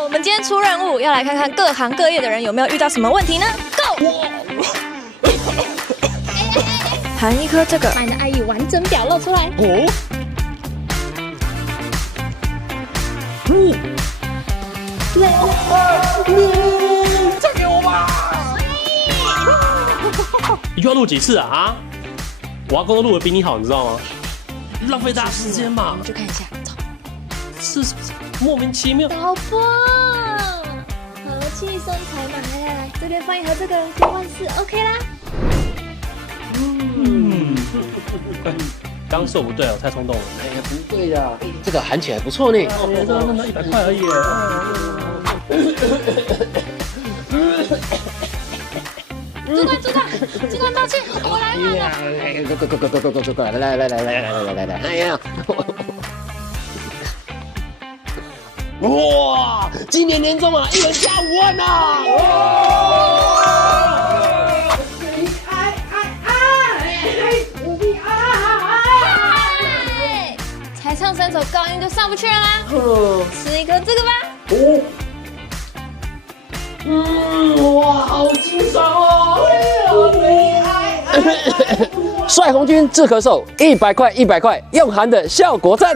我们今天出任务，要来看看各行各业的人有没有遇到什么问题呢 ？Go！ 含一颗这个，把你的爱意完整表露出来。哦。再给我吧！你要录几次啊？我阿公都录的比你好，你知道吗？浪费大家时间嘛。我们去看一下，走。是莫名其妙。老婆，和气生财嘛，来，这边放一盒这个14000，OK 啦。刚是我不对，我太冲动了。哎呀，不对呀，这个含起来不错呢。那100块而已。主管道歉，我来了。来，哎呀！哇，今年年终啊，一人加5万呐！才唱3首高音就上不去了啦。吃一颗这个吧。哇，好清爽哦！帅红军治咳嗽，100块，用含的效果赞。